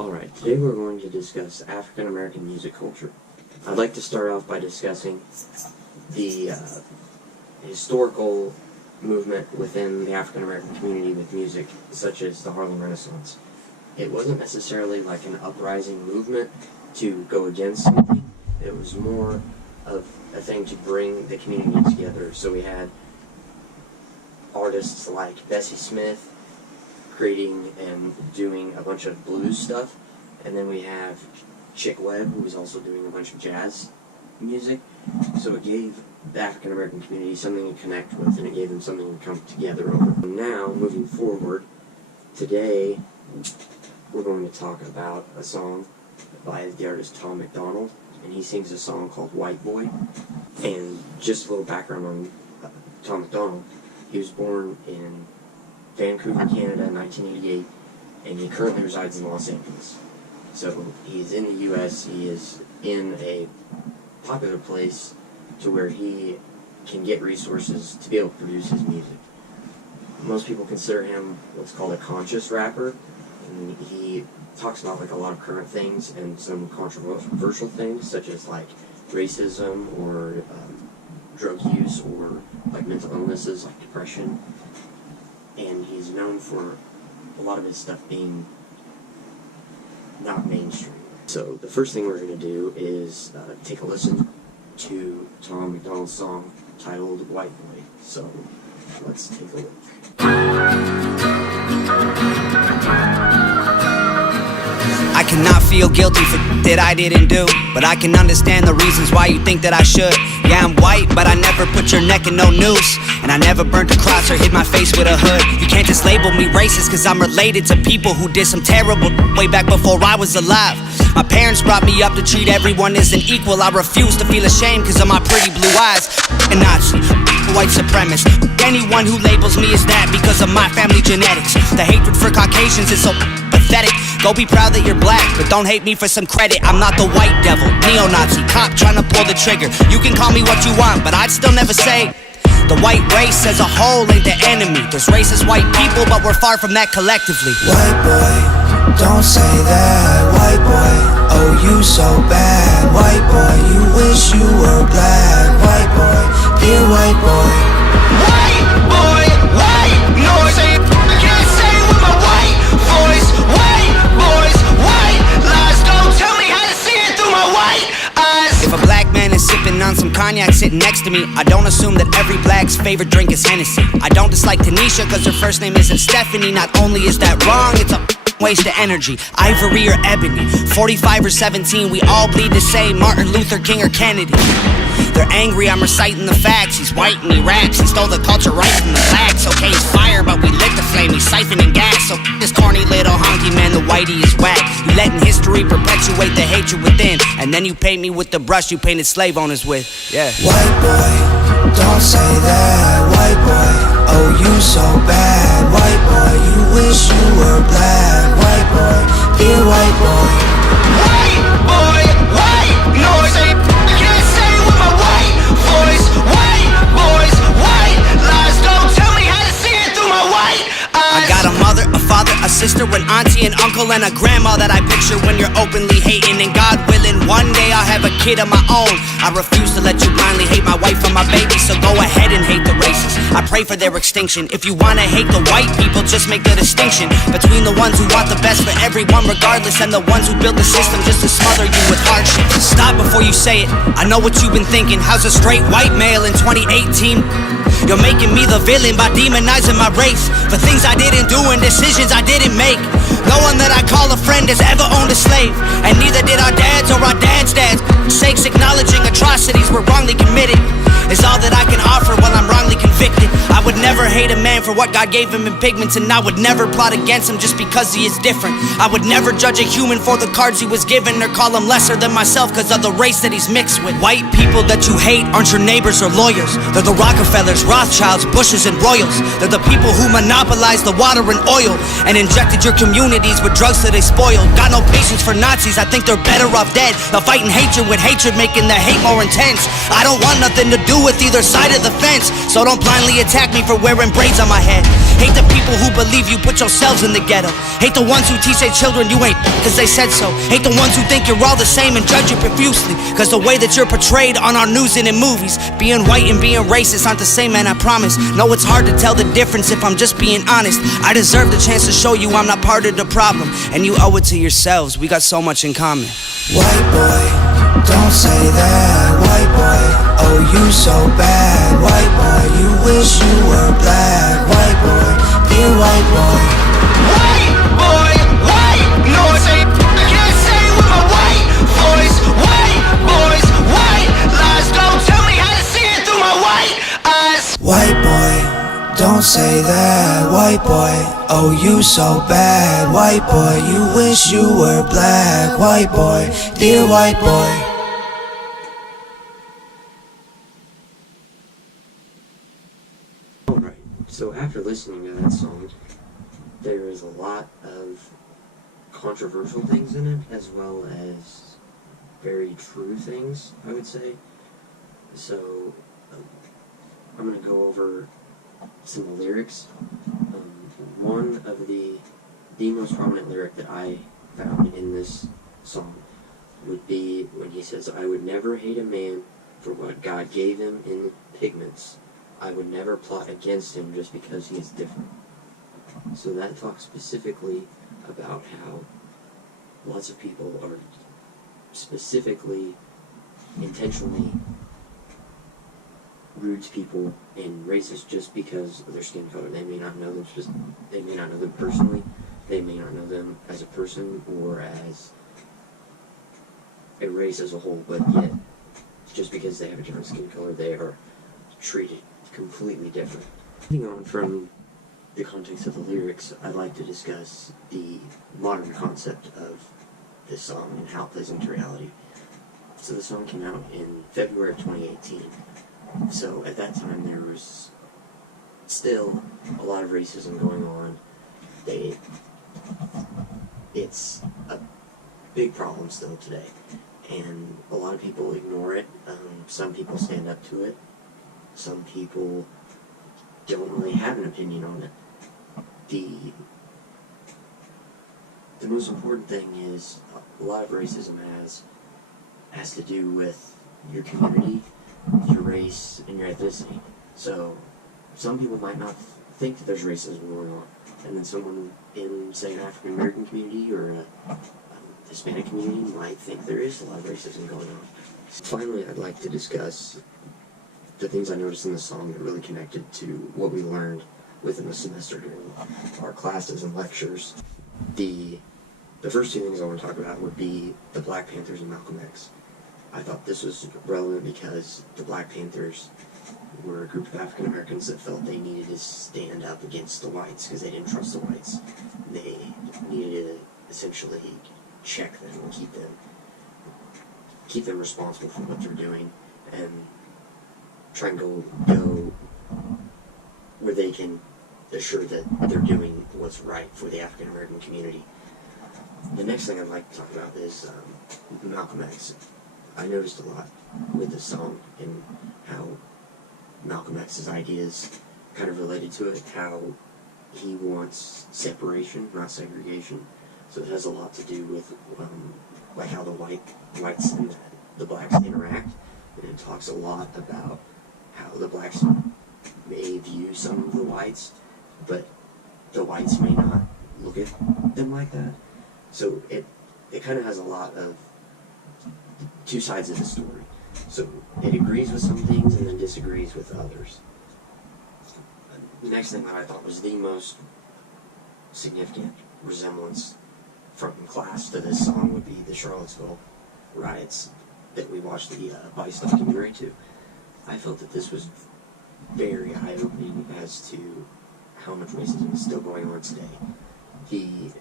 Alright, today we're going to discuss African American music culture. I'd like to start off by discussing the historical movement within the African American community with music, such as the Harlem Renaissance. It wasn't necessarily like an uprising movement to go against something. It was more of a thing to bring the community together. So we had artists like Bessie Smith creating and doing a bunch of blues stuff, and then we have Chick Webb, who was also doing a bunch of jazz music. So it gave the African American community something to connect with, and it gave them something to come together over. Now, moving forward, today we're going to talk about a song by the artist Tom MacDonald, and he sings a song called White Boy. And just a little background on Tom MacDonald. He was born in Vancouver, Canada in 1988, and he currently resides in Los Angeles. So he's in the U.S., he is in a popular place to where he can get resources to be able to produce his music. Most people consider him what's called a conscious rapper, and he talks about like a lot of current things and some controversial things, such as like racism or drug use or like mental illnesses like depression. And he's known for a lot of his stuff being not mainstream. So the first thing we're going to do is take a listen to Tom MacDonald's song titled White Boy. So let's take a look. I cannot feel guilty for that I didn't do, but I can understand the reasons why you think that I should. Yeah, I'm white, but I never put your neck in no noose, and I never burnt a cross or hid my face with a hood. You can't just label me racist cause I'm related to people who did some terrible way back before I was alive. My parents brought me up to treat everyone as an equal. I refuse to feel ashamed cause of my pretty blue eyes. A Nazi, white supremacist, anyone who labels me as that because of my family genetics. The hatred for Caucasians is so pathetic. Go be proud that you're black, but don't hate me for some credit. I'm not the white devil, neo-Nazi, cop trying to pull the trigger. You can call me what you want, but I'd still never say the white race as a whole ain't the enemy. There's racist white people, but we're far from that collectively. White boy, don't say that. White boy, oh you so bad. White boy, you wish you were black. White boy, dear white boy. White boy, white noise. I can't say with my white voice. White boys, white lies. Don't tell me how to see it through my white eyes. If a black man is sipping on some cognac sitting next to me, I don't assume that every black's favorite drink is Hennessy. I don't dislike Tanisha cause her first name isn't Stephanie. Not only is that wrong, it's a waste of energy. Ivory or ebony, 45 or 17, we all bleed the same. Martin Luther King or Kennedy. They're angry, I'm reciting the facts. He's white and he raps, he stole the culture right from the blacks. Okay, he's fire, but we lit the flame, he's siphoning gas. So this corny little honky man, the whitey is whack. You letting history perpetuate the hatred within, and then you paint me with the brush you painted slave owners with. Yeah. White boy, don't say that. White boy, oh you so bad. White boy, you wish you were black. White boy, dear white boy. White boy, white noise. I can't say with my white voice. White boys, white lies. Don't tell me how to see it through my white eyes. I got a mother, a father, a sister, an auntie, an uncle, and a grandma that I picture when you're openly hating. And God willing, one day I'll have a kid of my own. I refuse to let you blindly hate my wife and my baby, so go ahead and hate the races. I pray for their extinction. If you wanna hate the white people, just make the distinction between the ones who want the best for everyone regardless, and the ones who build the system just to smother you with hardship. Stop before you say it, I know what you've been thinking. How's a straight white male in 2018? You're making me the villain by demonizing my race for things I didn't do and decisions I didn't make. No one that I call a friend has ever owned a slave, and neither did our dads or our dads' dads. Sakes, acknowledging atrocities were wrongly committed is all that I can offer while I'm wrongly convicted. I would never hate a man for what God gave him in pigments, and I would never plot against him just because he is different. I would never judge a human for the cards he was given, or call him lesser than myself because of the race that he's mixed with. White people that you hate aren't your neighbors or lawyers. They're the Rockefellers, Rothschilds, Bushes, and Royals. They're the people who monopolized the water and oil and injected your communities with drugs to the they spoiled. Got no patience for Nazis, I think they're better off dead. They're fighting hatred with hatred, making the hate more intense. I don't want nothing to do with either side of the fence, so don't blindly attack me for wearing braids on my head. Hate the people who believe you put yourselves in the ghetto. Hate the ones who teach their children you ain't cause they said so. Hate the ones who think you're all the same and judge you profusely cause the way that you're portrayed on our news and in movies. Being white and being racist aren't the same, man, I promise. No, it's hard to tell the difference if I'm just being honest. I deserve the chance to show you I'm not part of the problem, and you owe it to yourselves. We got so much in common. White boy, don't say that. White boy, oh you so bad. White boy, you wish you were black. White boy, dear white boy. White boy, white noise. I can't say with my white voice. White boys, white lies. Don't tell me how to see it through my white eyes. White boy, don't say that. White boy, oh you so bad. White boy, you wish you were black. White boy, dear white boy. Alright, so after listening to that song, there is a lot of controversial things in it, as well as very true things, I would say. So, I'm going to go over some of the lyrics. One of the most prominent lyric that I found in this song would be when he says, "I would never hate a man for what God gave him in pigments. I would never plot against him just because he is different." So that talks specifically about how lots of people are specifically, intentionally rude to people and racist just because of their skin color. They may not know them they may not know them personally, they may not know them as a person or as a race as a whole, but yet just because they have a different skin color, they are treated completely different. Moving on from the context of the lyrics, I'd like to discuss the modern concept of this song and how it plays into reality. So the song came out in February of 2018. So at that time there was still a lot of racism going on. It's a big problem still today, and a lot of people ignore it. Some people stand up to it. Some people don't really have an opinion on it. The most important thing is a lot of racism has to do with your community, your race, and your ethnicity. So some people might not think that there's racism going on, and then someone in, say, an African American community or a Hispanic community might think there is a lot of racism going on. Finally, I'd like to discuss the things I noticed in the song that really connected to what we learned within the semester during our classes and lectures. The first two things I want to talk about would be the Black Panthers and Malcolm X. I thought this was relevant because the Black Panthers were a group of African Americans that felt they needed to stand up against the whites because they didn't trust the whites. They needed to essentially check them and keep them responsible for what they're doing, and try and go where they can assure that they're doing what's right for the African American community. The next thing I'd like to talk about is Malcolm X. I noticed a lot with this song and how Malcolm X's ideas kind of related to it, how he wants separation, not segregation. So it has a lot to do with like how the whites and the blacks interact, and it talks a lot about how the blacks may view some of the whites, but the whites may not look at them like that. So it kind of has a lot of two sides of the story. So it agrees with some things and then disagrees with others. The next thing that I thought was the most significant resemblance from class to this song would be the Charlottesville riots that we watched the Vice documentary to. I felt that this was very eye-opening as to how much racism is still going on today. The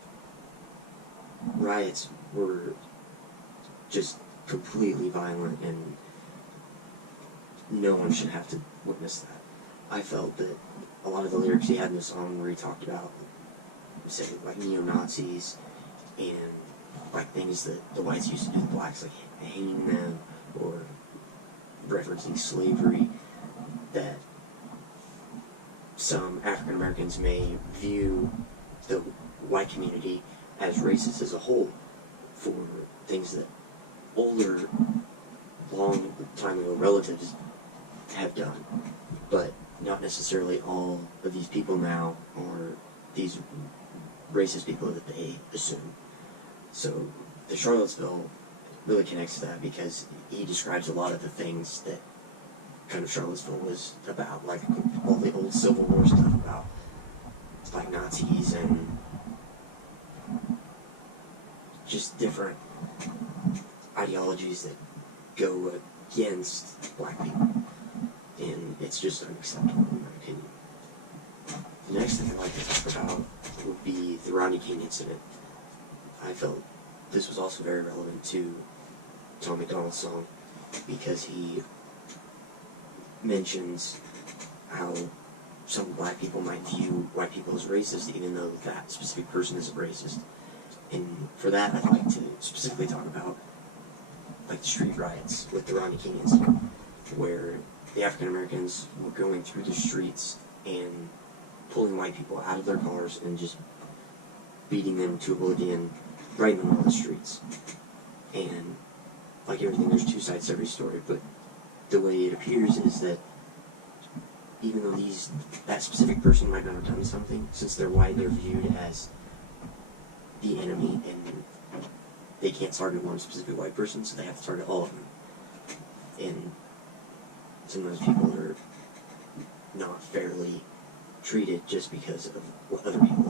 riots were just completely violent, and no one should have to witness that. I felt that a lot of the lyrics he had in the song where he talked about, say, like neo-Nazis and like things that the whites used to do to the blacks, like hanging them or referencing slavery, that some African Americans may view the white community as racist as a whole for things that older, long time ago relatives have done, but not necessarily all of these people now are these racist people that they assume. So the Charlottesville really connects to that because he describes a lot of the things that kind of Charlottesville was about, like all the old Civil War stuff about like Nazis and just different ideologies that go against black people, and it's just unacceptable in my opinion. The next thing I'd like to talk about would be the Rodney King incident. I felt this was also very relevant to Tom MacDonald's song because he mentions how some black people might view white people as racist even though that specific person isn't racist. And for that, I'd like to specifically talk about like the street riots with the Rodney King incident, where the African Americans were going through the streets and pulling white people out of their cars and just beating them to oblivion right in the middle of the streets. And like everything, there's two sides to every story, but the way it appears is that even though that specific person might not have done something, since they're white, they're viewed as the enemy, and they can't target one specific white person, so they have to target all of them. And some of those people are not fairly treated just because of what other people